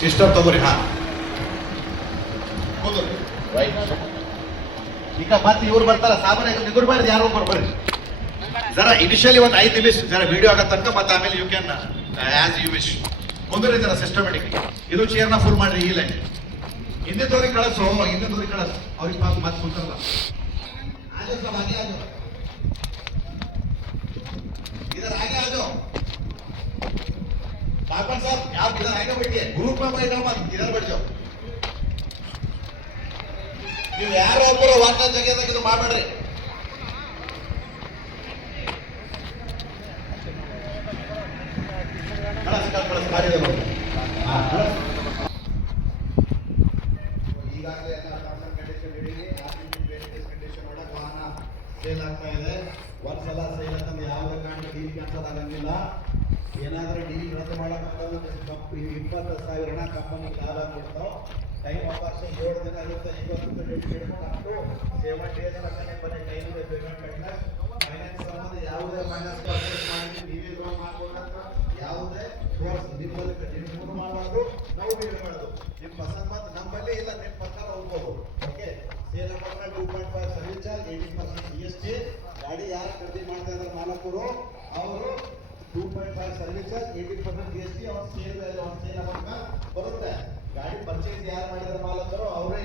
System ತಗೋರಿ. ಹಾ ಈಗ ಮತ್ತೆ ಇವ್ರು ಬರ್ತಾರ ಸಾಮಾನ್ಯ ನಿಗುರ್ಬಾರ್ದು ಯಾರು ಬರ್ಬಾರ್ದು. ಜರ ಇನಿಷಿಯಲಿ ಒಂದು 5 ನಿಮಿಷ ಜರ ವಿಡಿಯೋ ಆಗೋ ತನಕ ಮತ್ತೆ ಆಮೇಲೆ you can as you wish ಮುಂದೆ ಜರ ಸಿಸ್ಟಮೆಟಿಕ್. ಇದು ಚೇರ್ನ ಫುಲ್ ಮಾಡ್ರಿ. ಈ ಲೈನ್ ಹಿಂದೆ ತೋರಿ ಕಳಿಸು, ಹಿಂದೆ ತೋರಿ ಕಳಿಸು. ಅವ್ರಿಗೆ ಮತ್ತೆ ಕುಂತಲ್ಲ आगे सब आगे आ जाओ, इधर आगे आ जाओ. पापड़ साहब आप इधर आगे बैठिए, ग्रुप में बैठो मत, इधर बैठ जाओ. ನೀವು ಯಾರೋ ಒಬ್ಬರು ವಾರ್ತಾ ಜಗದಾಗ ಇದು ಮಾಡಬೇಡ್ರಿ. ಈಗಾಗಲೇ ಸೇಲ್ ಆಗ್ತಾ ಇದೆ. ಒಂದ್ಸಲ ಸೇಲ್ ಅಂತಂದ್ರೆ ಯಾವುದೇ ಕಾರಣಕ್ಕೆ ಡೀಲ್ ಕ್ಯಾನ್ಸಲ್ ಆಗಂಗಿಲ್ಲ. ಏನಾದರೂ ಡೀಲ್ ರದ್ದು ಮಾಡೋಕ್ಕಂತಂದ್ರೆ 20,000 ಹಣ ಕಂಪನಿ ಲಾಭ ಕೊಡ್ತಾವೆ. ಟೈಮ್ ಅವಕಾಶ 7 ದಿನ ಇರುತ್ತೆ. 20 ಡೇಟ್ ಹಿಡ್ಕೊಂಡು 7 ಡೇಸ್ ತನಕ ಬನ್ನಿ. ಟೈಮಿಗೆ ಪೇಮೆಂಟ್ ಕಟ್ಟಿಲ್ಲ. ಫೈನಾನ್ಸ್ ಸಂಬಂಧ ಯಾವುದೇ ಫೈನಾನ್ಸ್ ಪರ್ಚೇಸ್ ಮಾಡಿ ನೀವೇ ಲೋನ್ ಮಾಡ್ಕೊಂಡಂತ ಯಾವುದೇ ಸೋರ್ಸ್ ನಿಮ್ಮಲ್ಲಿ ನೀವು ಮಾಡಬಾರ್ದು, ನಾವು ಬೇರೆ ಮಾಡೋದು. ನಿಮ್ಮ ಪಸಂದ್ ಮತ್ತು ನಮ್ಮಲ್ಲಿ ಇಲ್ಲ, ನಿಮ್ಮ ಪ್ರಕಾರ ಹೋಗ್ಬೋದು. Okay, sale amount 2.5 service charge, 18% GST. ಗಾಡಿ ಯಾರು ಖರೀದಿ ಮಾಡ್ತಾ ಇದ್ದಾರೆ ಮಾಲಕರು ಅವರು 2.5 ಸರ್ವಿಸ್ ಚಾರ್ಜ್, 18% GST. ಅವ್ರ ಸೇಲ್ ಅಮೌಂಟ್ ಬರುತ್ತೆ. ಗಾಡಿ ಪರ್ಚೇಸ್ ಯಾರು ಮಾಡಿದಾರೆ ಮಾಲಕರು ಅವರೇ